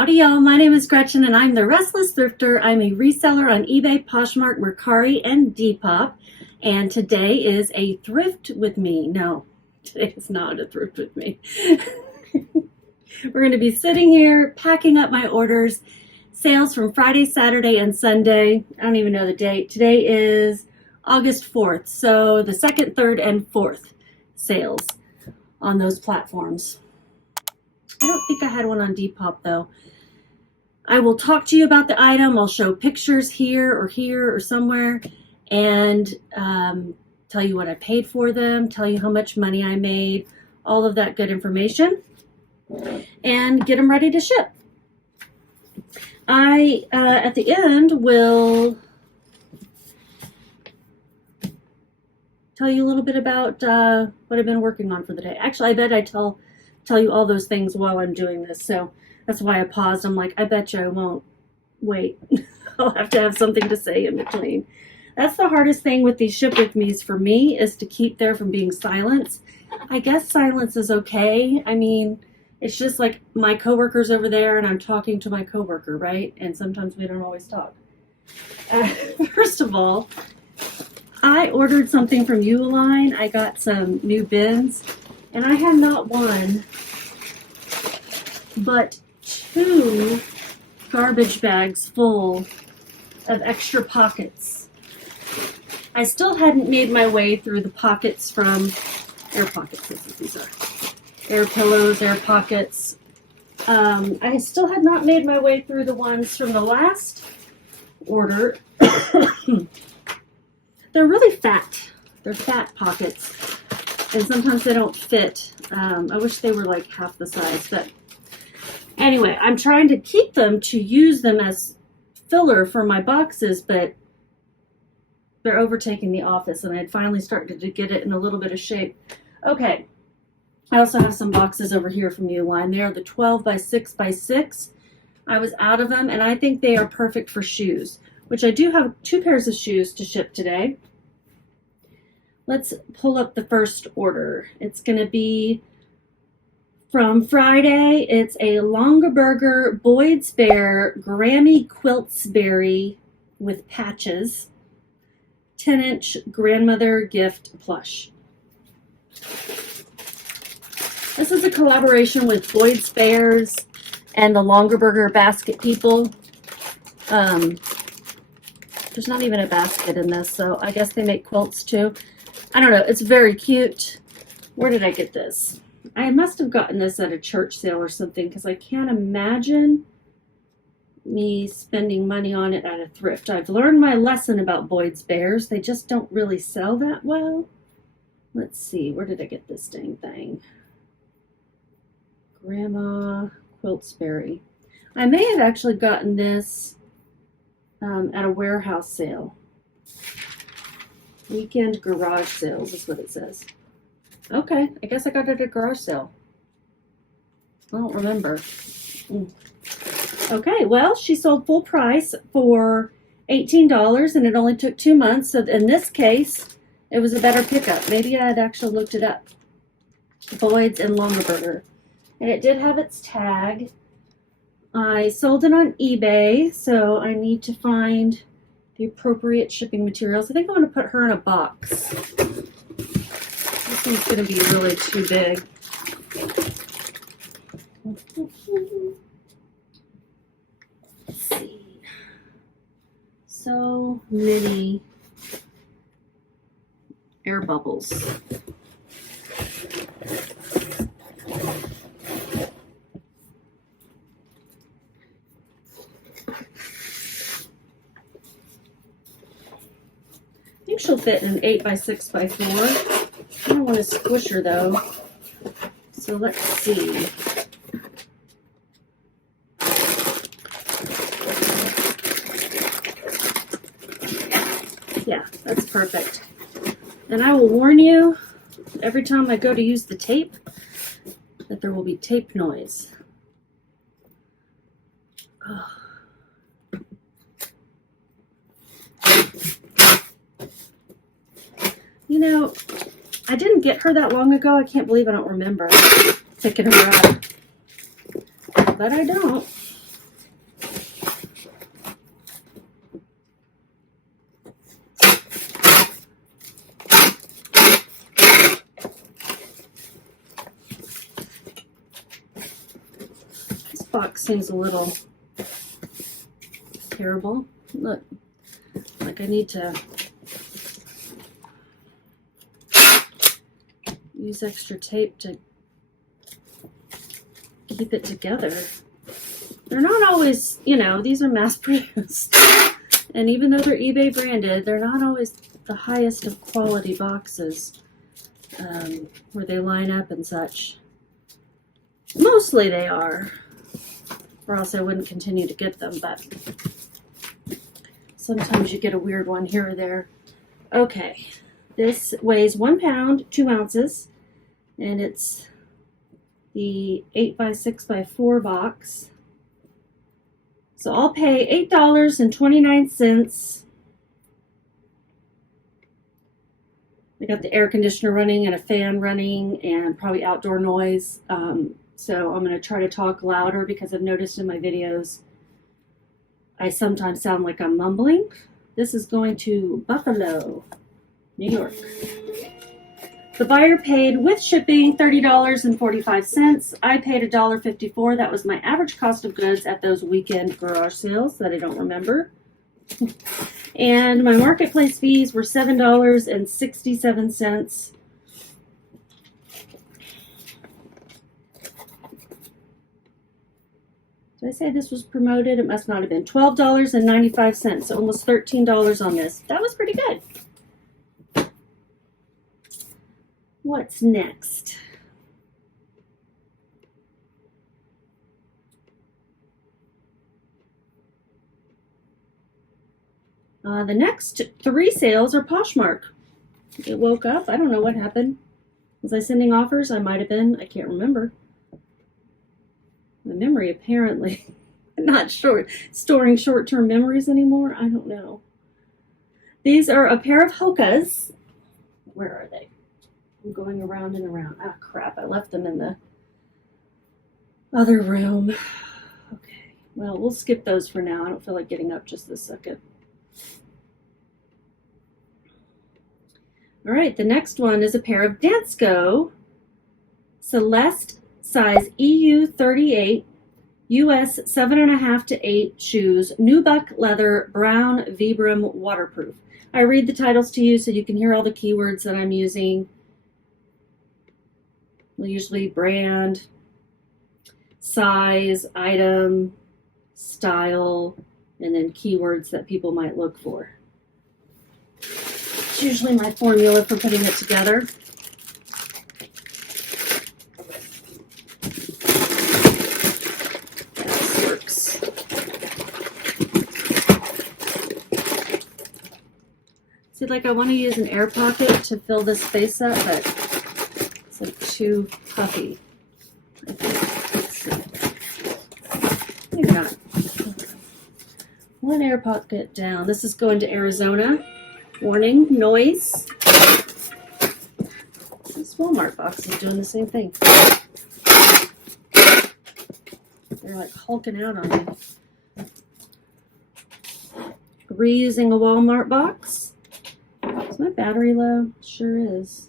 Howdy y'all, my name is Gretchen and I'm the Restless Thrifter. I'm a reseller on eBay, Poshmark, Mercari, and Depop. And today is a thrift with me. No, today is not a thrift with me. We're going to be sitting here packing up my orders. Sales from Friday, Saturday, and Sunday. I don't even know the date. Today is August 4th. So the 2nd, 3rd, and 4th sales on those platforms. I don't think I had one on Depop though. I will talk to you about the item. I'll show pictures here or somewhere and tell you what I paid for them, tell you how much money I made, all of that good information, and get them ready to ship. I, at the end, will tell you a little bit about what I've been working on for the day. Actually, I bet I tell you all those things while I'm doing this, so that's why I paused. I'm like, I bet you I won't wait. I'll have to have something to say in between. That's the hardest thing with these ship with me's for me, is to keep there from being silence. I guess silence is okay. I mean, it's just like my coworker's over there and I'm talking to my coworker, right? And sometimes we don't always talk. First of all, I ordered something from Uline. I got some new bins, and I had not one, but 2 garbage bags full of extra pockets. I still hadn't made my way through the pockets from air pockets. That's what these are. Air pillows, air pockets. I still had not made my way through the ones from the last order. They're really fat. They're fat pockets, and sometimes they don't fit. I wish they were like half the size, but anyway, I'm trying to keep them to use them as filler for my boxes, but they're overtaking the office, and I'd finally started to get it in a little bit of shape. Okay, I also have some boxes over here from Uline. They are the 12 by 6 by 6. I was out of them, and I think they are perfect for shoes, which I do have 2 pairs of shoes to ship today. Let's pull up the first order. It's going to be from Friday. It's a Longaberger Boyd's Bear Grammy Quiltsberry with patches, 10-inch grandmother gift plush. This is a collaboration with Boyd's Bears and the Longaberger basket people. There's not even a basket in this, so I guess they make quilts too. I don't know. It's very cute. Where did I get this? I must have gotten this at a church sale or something, because I can't imagine me spending money on it at a thrift. I've learned my lesson about Boyd's Bears. They just don't really sell that well. Let's see. Where did I get this dang thing? Grandma Quiltsberry. I may have actually gotten this at a warehouse sale. Weekend garage sales is what it says. Okay, I guess I got it at a garage sale. I don't remember. Okay, well, she sold full price for $18, and it only took 2 months. So in this case, it was a better pickup. Maybe I had actually looked it up. Boyd's and Longaberger. And it did have its tag. I sold it on eBay, so I need to find the appropriate shipping materials. I think I want to put her in a box. This one's going to be really too big. Let's see. So many air bubbles. I think she'll fit in an 8 by 6 by 4. I don't want to squish her though. So let's see. Yeah, that's perfect. And I will warn you, every time I go to use the tape, that there will be tape noise. Oh. You know, I didn't get her that long ago. I can't believe I don't remember picking her up. But I don't. box seems a little terrible. Look, like I need to use extra tape to keep it together. They're not always, you know, these are mass produced. And even though they're eBay branded, they're not always the highest of quality boxes where they line up and such. Mostly they are, or else I wouldn't continue to get them, but sometimes you get a weird one here or there. Okay, this weighs 1 pound, 2 ounces, and it's the 8x6x4 box. So I'll pay $8.29. I got the air conditioner running and a fan running and probably outdoor noise. So I'm going to try to talk louder because I've noticed in my videos I sometimes sound like I'm mumbling. This is going to Buffalo, New York. The buyer paid with shipping $30.45. I paid $1.54. That was my average cost of goods at those weekend garage sales that I don't remember. And my marketplace fees were $7.67. Did I say this was promoted? It must not have been. $12.95, so almost $13 on this. That was pretty good. What's next? The next 3 sales are Poshmark. It woke up. I don't know what happened. Was I sending offers? I might have been. I can't remember. My memory apparently. I'm not sure. Storing short-term memories anymore? I don't know. These are a pair of Hokas. Where are they? I'm going around and around. Ah, crap. I left them in the other room. Okay. Well, we'll skip those for now. I don't feel like getting up just this second. All right. The next one is a pair of Dansko Celeste size EU 38, US 7.5 to 8 shoes, nubuck leather, brown Vibram waterproof. I read the titles to you so you can hear all the keywords that I'm using. Usually brand, size, item, style, and then keywords that people might look for. It's usually my formula for putting it together. That works. See, like I want to use an air pocket to fill this space up, but it's like too puffy. I think. Maybe not. One air pocket down. This is going to Arizona. Warning, noise. This Walmart box is doing the same thing. They're like hulking out on me. Reusing a Walmart box. Is my battery low? Sure is.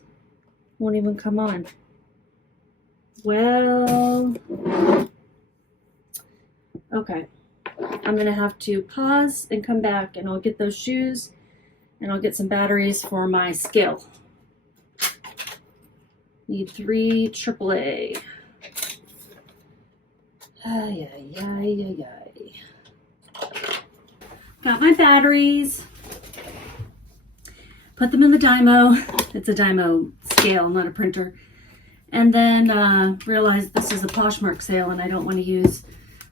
Won't even come on. Well, okay. I'm going to have to pause and come back, and I'll get those shoes, and I'll get some batteries for my scale. Need 3 AAA. Ay, ay, ay, ay, ay. Got my batteries. Put them in the Dymo. It's a Dymo scale, not a printer. And then realized this is a Poshmark sale and I don't want to use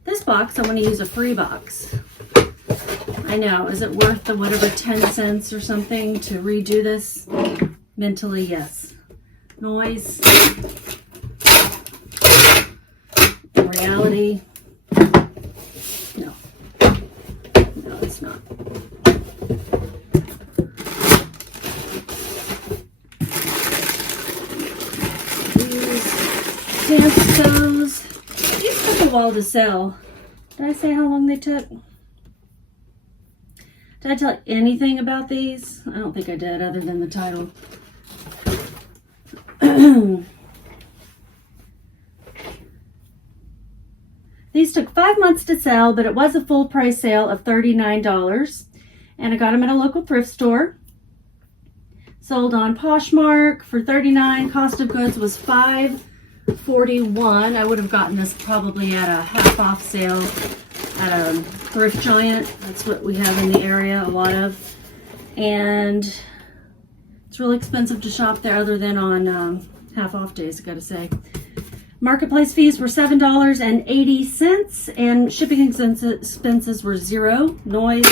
this box. I want to use a free box. I know. Is it worth the whatever 10 cents or something to redo this? Mentally, yes. Noise. In reality, no. No, it's not. Danskos. These took a while to sell. Did I say how long they took? Did I tell anything about these? I don't think I did, other than the title. These took 5 months to sell, but it was a full price sale of $39. And I got them at a local thrift store. Sold on Poshmark for $39. Cost of goods was $5.41. I would have gotten this probably at a half off sale at a thrift giant. That's what we have in the area, a lot of. And it's really expensive to shop there other than on half off days, I gotta say. Marketplace fees were $7.80 and shipping expenses were $0. Noise.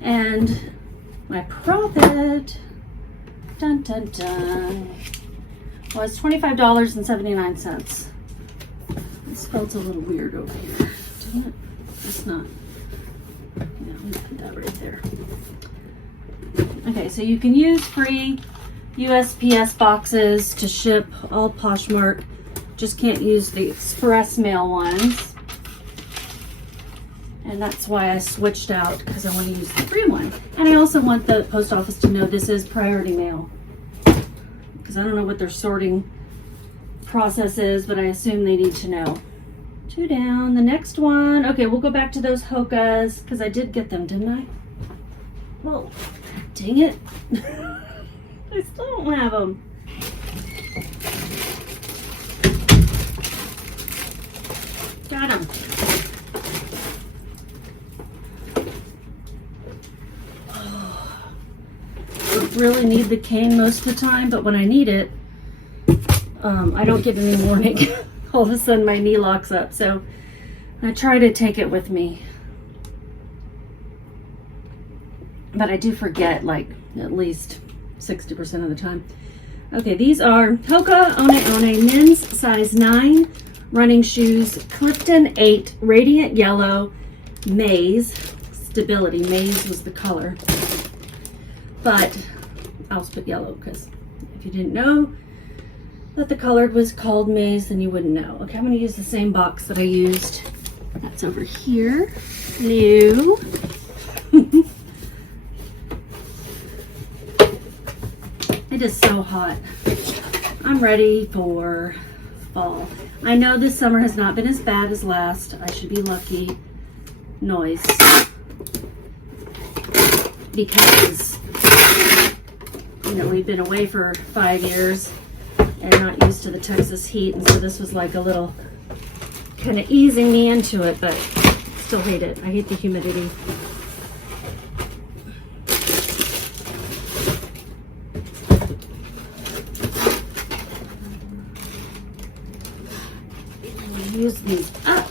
And my profit, dun dun dun, was $25.79. This felt a little weird over here, didn't it? It's not. Yeah, I'm gonna put that right there. Okay, so you can use free USPS boxes to ship all Poshmark. Just can't use the express mail ones. And that's why I switched out, because I want to use the free one. And I also want the post office to know this is priority mail. Because I don't know what their sorting process is, but I assume they need to know. 2 down. The next one. Okay, we'll go back to those Hokas, because I did get them, didn't I? Well, dang it. I still don't have them. Got them. I really need the cane most of the time, but when I need it, I don't get any warning. All of a sudden my knee locks up, so I try to take it with me. But I do forget, like, at least 60% of the time. Okay, these are Hoka One men's size 9 running shoes, Clifton 8 radiant yellow maize stability. Maize was the color, but I'll put yellow because if you didn't know that the color was called maize, then you wouldn't know. Okay, I'm going to use the same box that I used. That's over here. New. It is so hot. I'm ready for fall. I know this summer has not been as bad as last. I should be lucky. Noise. Because, you know, we've been away for 5 years and not used to the Texas heat, and so this was like a little kind of easing me into it, but still hate it. I hate the humidity. Use these up.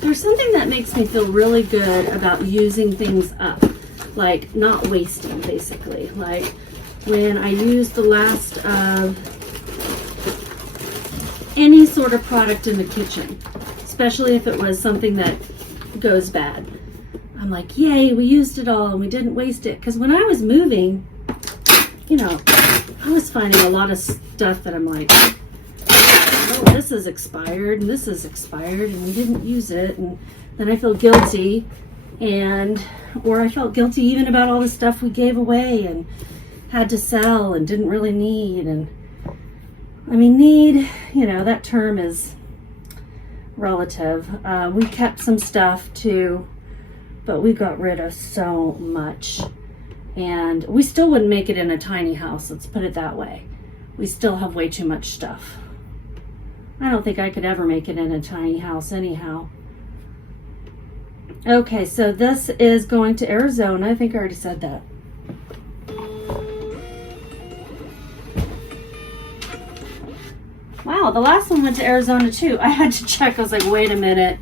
There's something that makes me feel really good about using things up, like not wasting, basically. Like when I use the last of any sort of product in the kitchen, especially if it was something that goes bad. I'm like, yay, we used it all and we didn't waste it. Because when I was moving, you know, I was finding a lot of stuff that I'm like, oh, this is expired and this is expired and we didn't use it, and then I feel guilty, or I felt guilty even about all the stuff we gave away and had to sell and didn't really need. And I mean, need, you know, that term is relative. We kept some stuff too, but we got rid of so much, and we still wouldn't make it in a tiny house, let's put it that way. We still have way too much stuff. I don't think I could ever make it in a tiny house anyhow. Okay, so this is going to Arizona. I think I already said that. Wow, the last one went to Arizona too. I had to check. I was like, wait a minute.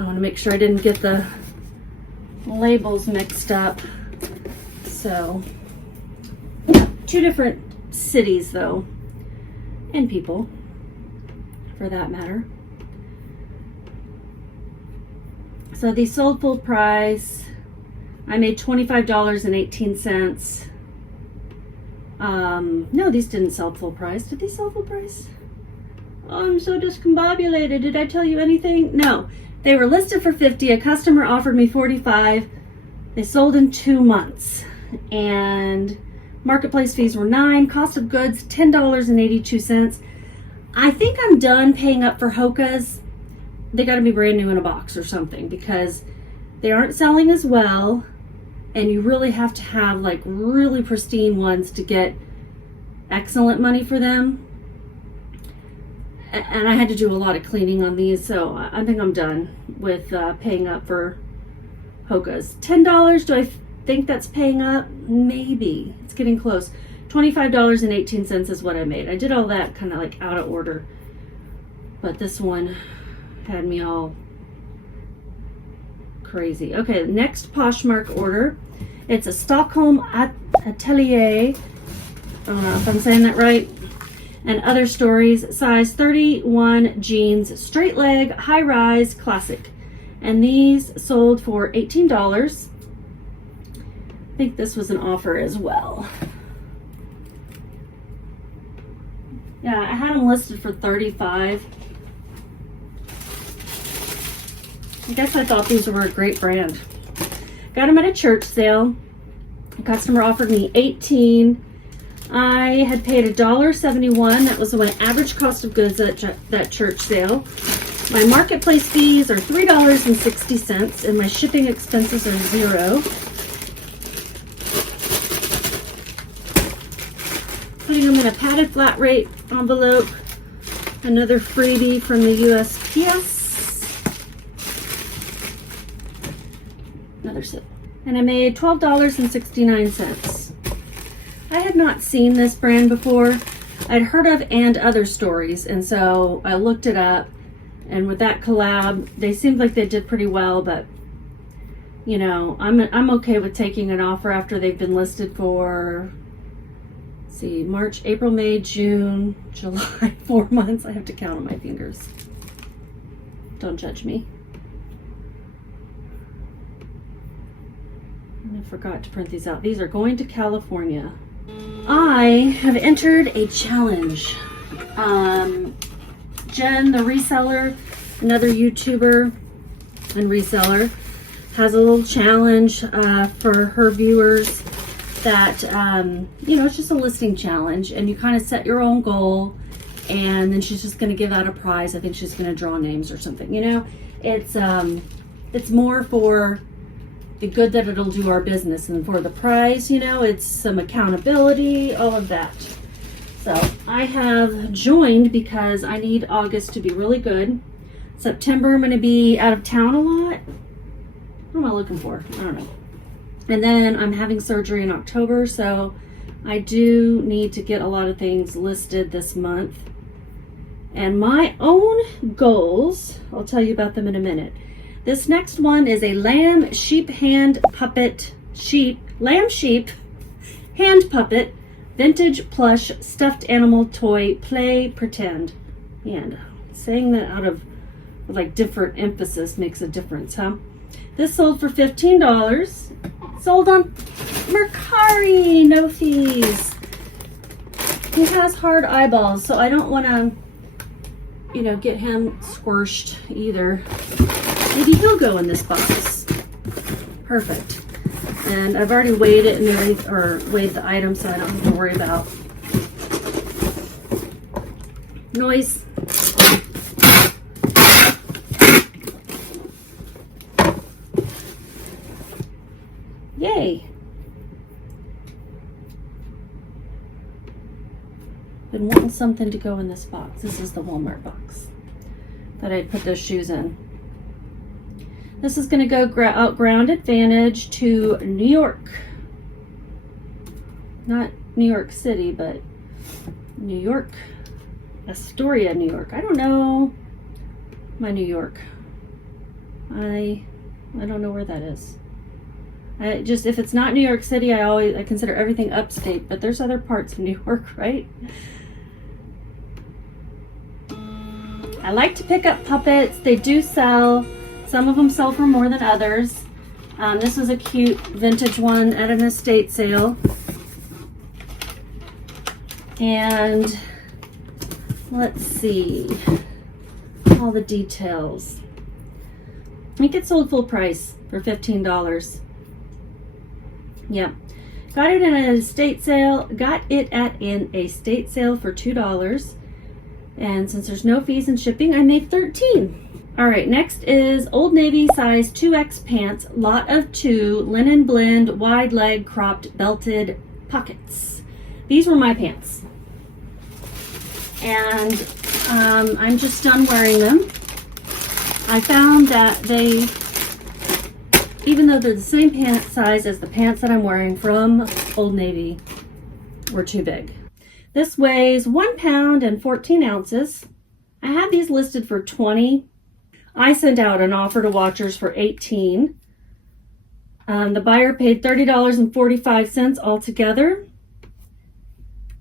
I want to make sure I didn't get the labels mixed up. So, 2 different cities though, and people, for that matter. So these sold full price. I made $25.18. No, these didn't sell full price. Did they sell full price? Oh, I'm so discombobulated. Did I tell you anything? No. They were listed for $50. A customer offered me $45. They sold in 2 months. and marketplace fees were $9. Cost of goods $10.82. I think I'm done paying up for Hoka's. They got to be brand new in a box or something because they aren't selling as well, and you really have to have like really pristine ones to get excellent money for them. And I had to do a lot of cleaning on these, so I think I'm done with paying up for Hoka's. $10, do I think that's paying up? Maybe. It's getting close. $25.18 is what I made. I did all that kind of like out of order, but this one had me all crazy. Okay, next Poshmark order. It's a Stockholm Atelier. I don't know if I'm saying that right. And other stories. Size 31 jeans, straight leg, high rise, classic. And these sold for $18. I think this was an offer as well. Yeah, I had them listed for $35. I guess I thought these were a great brand. Got them at a church sale. A customer offered me $18. I had paid $1.71. That was the average cost of goods at that church sale. My marketplace fees are $3.60, and my shipping expenses are $0. Putting them in a padded flat rate envelope. Another freebie from the USPS. Another sip. And I made $12.69. I had not seen this brand before. I'd heard of and other stories, and so I looked it up, and with that collab, they seemed like they did pretty well, but you know, I'm okay with taking an offer after they've been listed for, let's see, March, April, May, June, July, 4 months. I have to count on my fingers. Don't judge me. I forgot to print these out. These are going to California. I have entered a challenge. Jen, the reseller, another YouTuber and reseller, has a little challenge for her viewers that, you know, it's just a listing challenge, and you kind of set your own goal, and then she's just going to give out a prize. I think she's going to draw names or something. You know, it's more for the good that it'll do our business, and for the prize, you know, it's some accountability, all of that. So I have joined because I need August to be really good. September, I'm going to be out of town a lot. What am I looking for? I don't know. And then I'm having surgery in October, so I do need to get a lot of things listed this month. And my own goals, I'll tell you about them in a minute. This next one is a lamb sheep hand puppet, lamb sheep hand puppet, vintage plush stuffed animal toy, play, pretend. And saying that out of like different emphasis makes a difference, huh? This sold for $15. Sold on Mercari, no fees. He has hard eyeballs, so I don't want to, you know, get him squished either. Maybe he'll go in this box. Perfect. And I've already weighed it and everything, or weighed the item, so I don't have to worry about noise. Yay. Been wanting something to go in this box. This is the Walmart box that I put those shoes in. This is going to go out Ground Advantage to New York. Not New York City, but New York, Astoria, New York. I don't know my New York. I don't know where that is. If it's not New York City, I consider everything upstate, but there's other parts of New York, right? I like to pick up puppets. They do sell. Some of them sell for more than others. This is a cute vintage one at an estate sale. And let's see all the details. I think it sold full price for $15. Yeah. Got it at an estate sale. Got it at an estate sale for $2. And since there's no fees and shipping, I made 13. All right, next is Old Navy size 2X pants, lot of 2, linen blend, wide leg, cropped, belted pockets. These were my pants. And I'm just done wearing them. I found that they, even though they're the same pant size as the pants that I'm wearing from Old Navy, were too big. This weighs 1 pound and 14 ounces. I had these listed for 20. I sent out an offer to watchers for 18. The buyer paid $30.45 altogether.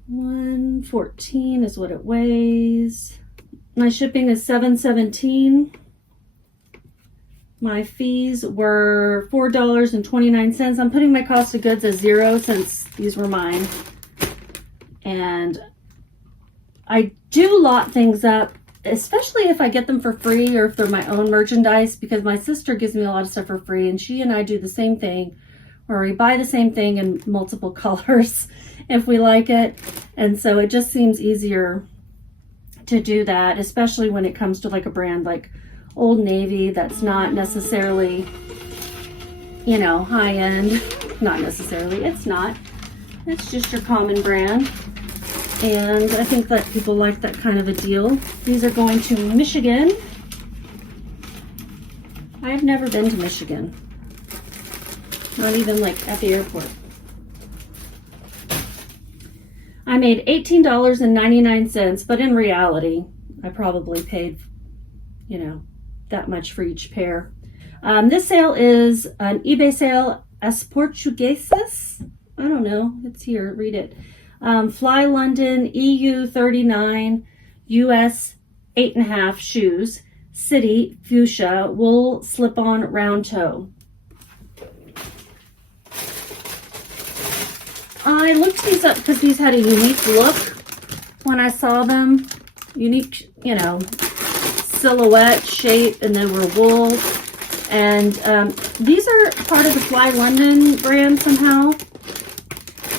114 is what it weighs. My shipping is $7.17. My fees were $4.29. I'm putting my cost of goods as 0 since these were mine. And I do lot things up, especially if I get them for free or if they're my own merchandise, because my sister gives me a lot of stuff for free, and she and I do the same thing, where we buy the same thing in multiple colors if we like it. And so it just seems easier to do that, especially when it comes to like a brand like Old Navy that's not necessarily, you know, high end. Not necessarily, it's not. It's just your common brand. And I think that people like that kind of a deal. These are going to Michigan. I've never been to Michigan. Not even like at the airport. I made $18.99, but in reality, I probably paid, you know, that much for each pair. This sale is an eBay sale, as Portugueses. I don't know, it's here, read it. Fly London, EU 39, US 8.5 shoes, City, fuchsia, wool slip-on round toe. I looked these up because these had a unique look when I saw them. Unique, you know, silhouette, shape, and they were wool. And these are part of the Fly London brand somehow.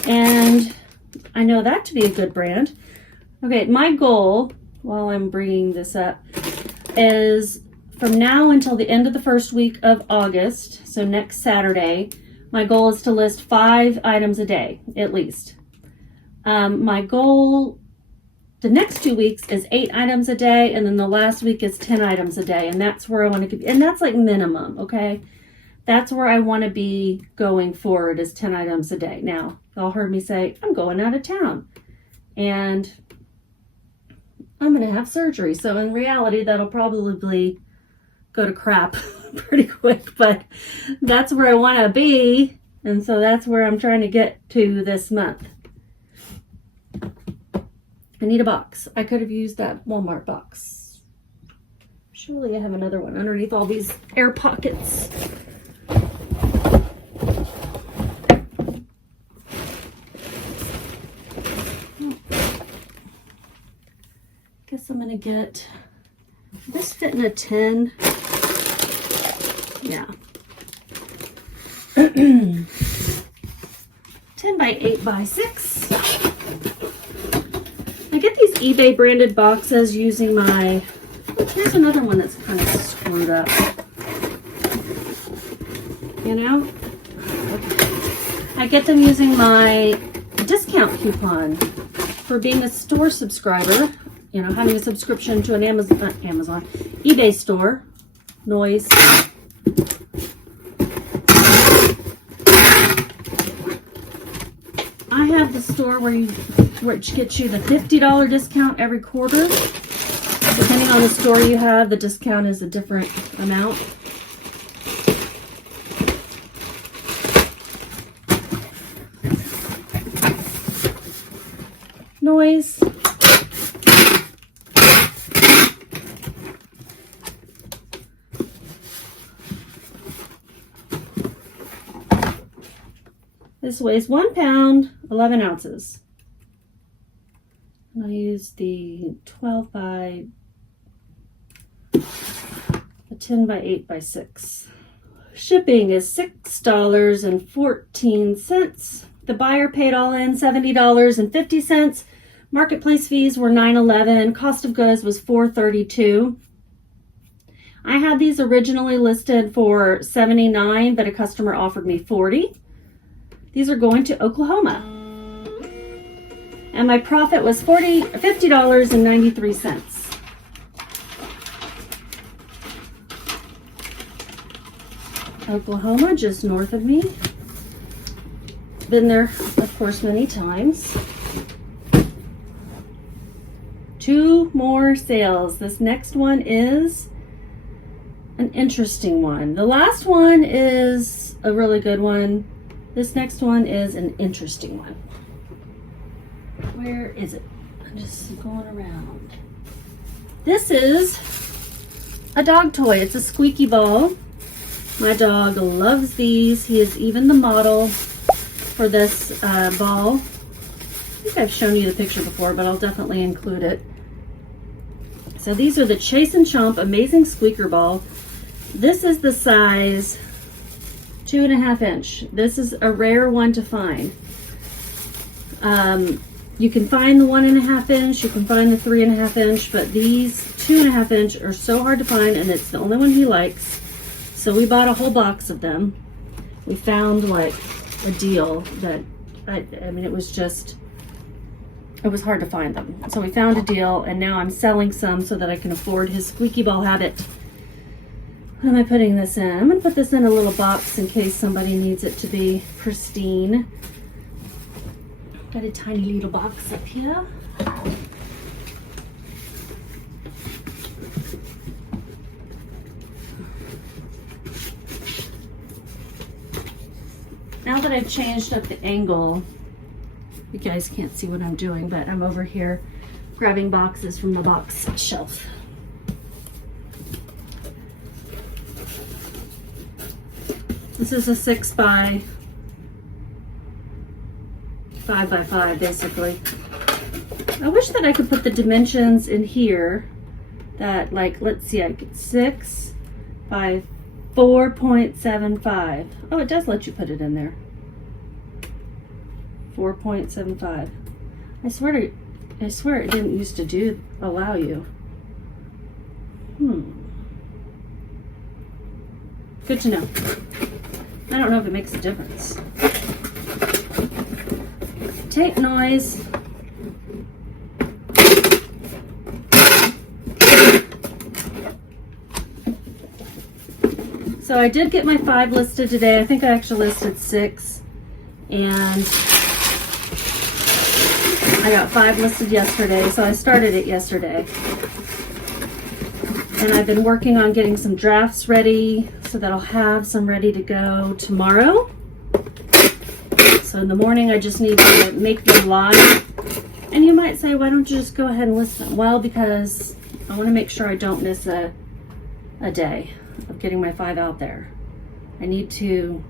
And I know that to be a good brand. Okay, my goal, while I'm bringing this up, is from now until the end of the first week of August, so next Saturday, my goal is to list 5 items a day, at least. My goal the next 2 weeks is 8 items a day, and then the last week is 10 items a day, and that's where I want to be. And that's like minimum, okay? That's where I want to be going forward, is 10 items a day. Now, y'all heard me say, I'm going out of town, and I'm going to have surgery. So in reality, that'll probably go to crap pretty quick, but that's where I want to be. And so that's where I'm trying to get to this month. I need a box. I could have used that Walmart box. Surely I have another one underneath all these air pockets. Guess I'm gonna get this fit in a 10. Yeah. 10 by 8 by 6. I get these eBay branded boxes using my, here's another one that's kind of screwed up. You know? I get them using my discount coupon for being a store subscriber. You know, having a subscription to an Amazon, eBay store. Noise. I have the store which gets you the $50 discount every quarter. Depending on the store you have, the discount is a different amount. Noise. This weighs 1 pound, 11 ounces. And I use the 12 by, the 10 by 8 by 6. Shipping is $6.14. The buyer paid all in $70.50. Marketplace fees were $9.11. Cost of goods was $4.32. I had these originally listed for $79, but a customer offered me $40. These are going to Oklahoma. And my profit was $50.93. Oklahoma, just north of me. Been there, of course, many times. 2 more sales. This next one is an interesting one. The last one is a really good one. This next one is an interesting one. Where is it? I'm just going around. This is a dog toy. It's a squeaky ball. My dog loves these. He is even the model for this ball. I think I've shown you the picture before, but I'll definitely include it. So these are the Chase and Chomp Amazing Squeaker Ball. This is the size 2.5 inch. This is a rare one to find. You can find the 1.5 inch, you can find the 3.5 inch, but these 2.5 inch are so hard to find, and it's the only one he likes. So we bought a whole box of them. We found like a deal that, I mean, it was hard to find them. So we found a deal, and now I'm selling some so that I can afford his squeaky ball habit. What am I putting this in? I'm gonna put this in a little box in case somebody needs it to be pristine. Got a tiny little box up here. Now that I've changed up the angle, you guys can't see what I'm doing, but I'm over here grabbing boxes from the box shelf. This is a 6 by 5 by 5, basically. I wish that I could put the dimensions in here. That, like, let's see, I get 6 by 4.75. Oh, it does let you put it in there. 4.75. I swear it didn't used to allow you. Good to know. I don't know if it makes a difference. Tape noise. So I did get my 5 listed today. I think I actually listed 6, and I got 5 listed yesterday, so I started it yesterday. And I've been working on getting some drafts ready so that I'll have some ready to go tomorrow. So in the morning, I just need to make them live. And you might say, why don't you just go ahead and list them? Well, because I want to make sure I don't miss a day of getting my 5 out there. I need to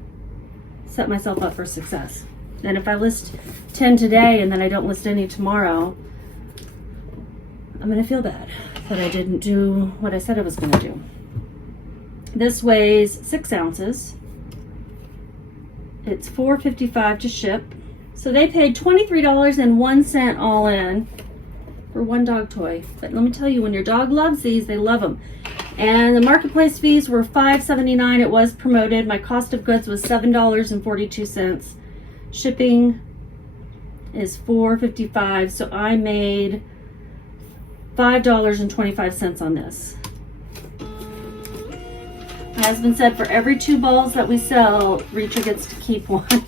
set myself up for success. And if I list 10 today and then I don't list any tomorrow, I'm going to feel bad that I didn't do what I said I was going to do. This weighs 6 ounces. It's $4.55 to ship. So they paid $23.01 all in for one dog toy. But let me tell you, when your dog loves these, they love them. And the marketplace fees were $5.79. It was promoted. My cost of goods was $7.42. Shipping is $4.55. So I made $5.25 on this. My husband said for every 2 balls that we sell, Reacher gets to keep one.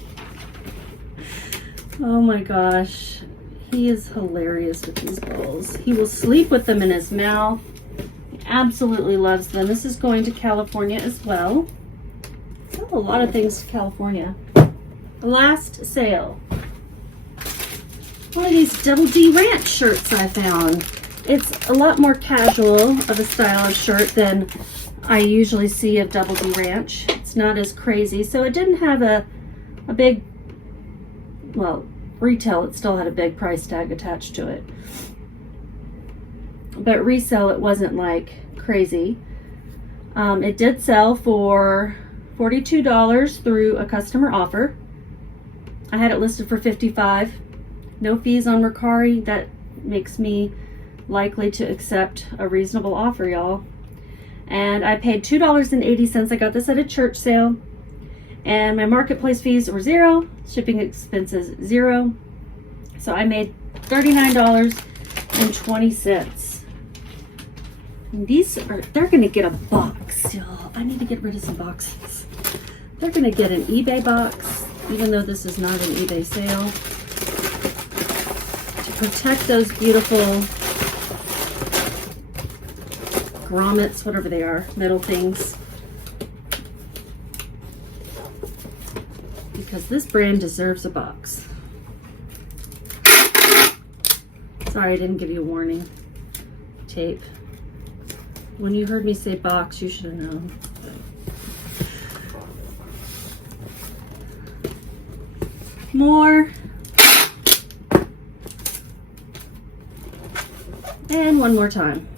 Oh my gosh. He is hilarious with these balls. He will sleep with them in his mouth. He absolutely loves them. This is going to California as well. Sell a lot of things to California. Last sale. One of these Double D Ranch shirts I found. It's a lot more casual of a style of shirt than I usually see of Double D Ranch. It's not as crazy. So it didn't have a big, well, retail, it still had a big price tag attached to it. But resale, it wasn't like crazy. It did sell for $42 through a customer offer. I had it listed for $55. No fees on Mercari. That makes me likely to accept a reasonable offer, y'all. And I paid $2.80. I got this at a church sale. And my marketplace fees were $0. Shipping expenses $0. So I made $39.20. These are, they're gonna get a box, y'all. I need to get rid of some boxes. They're gonna get an eBay box, even though this is not an eBay sale, to protect those beautiful grommets, whatever they are, metal things. Because this brand deserves a box. Sorry, I didn't give you a warning. Tape. When you heard me say box, you should have known. More. And one more time.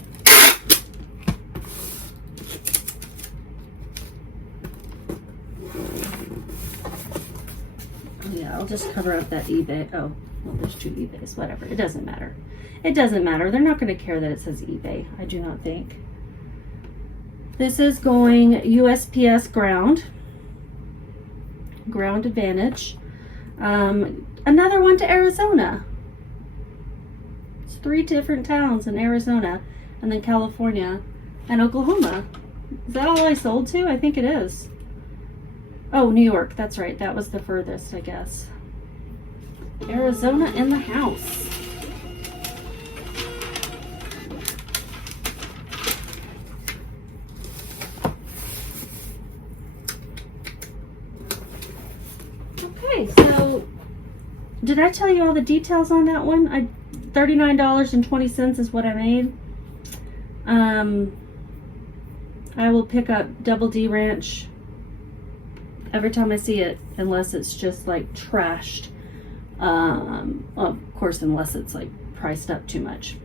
Yeah, I'll just cover up that eBay. Oh, well, there's 2 eBays, whatever. It doesn't matter. It doesn't matter. They're not going to care that it says eBay. I do not think. This is going USPS ground advantage. Another one to Arizona. It's 3 different towns in Arizona, and then California and Oklahoma. Is that all I sold to? I think it is. Oh, New York. That's right. That was the furthest, I guess. Arizona in the house. Okay, so did I tell you all the details on that one? $39.20 is what I made. I will pick up Double D Ranch every time I see it, unless it's just like trashed. Well, of course, unless it's like priced up too much.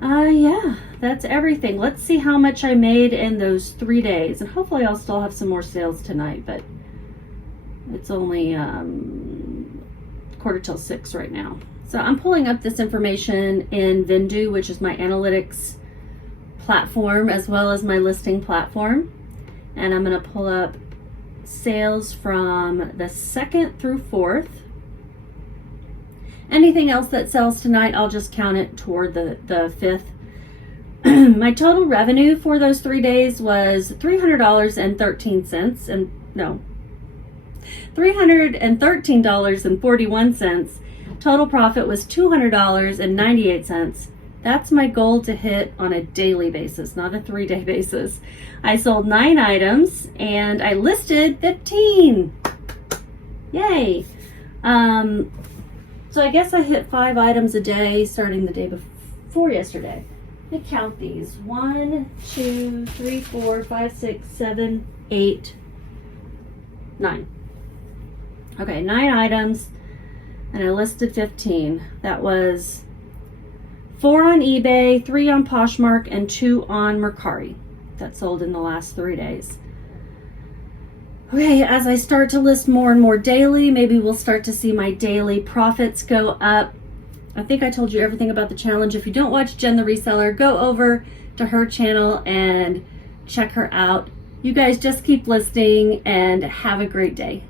Yeah, that's everything. Let's see how much I made in those 3 days, and hopefully I'll still have some more sales tonight, but it's only 6:15 right now. So I'm pulling up this information in Vendoo, which is my analytics platform as well as my listing platform. And I'm going to pull up sales from the 2nd through 4th. Anything else that sells tonight, I'll just count it toward the 5th. My total revenue for those 3 days was $300.13, and no, $313.41. Total profit was $200.98. That's my goal to hit on a daily basis, not a 3-day basis. I sold 9 items and I listed 15. Yay. So I guess I hit 5 items a day starting the day before yesterday. Let me count these. 1, 2, 3, 4, 5, 6, 7, 8, 9. Okay, 9 items, and I listed 15. That was 4 on eBay, 3 on Poshmark, and 2 on Mercari. That sold in the last 3 days. Okay, as I start to list more and more daily, maybe we'll start to see my daily profits go up. I think I told you everything about the challenge. If you don't watch Jen the Reseller, go over to her channel and check her out. You guys just keep listing and have a great day.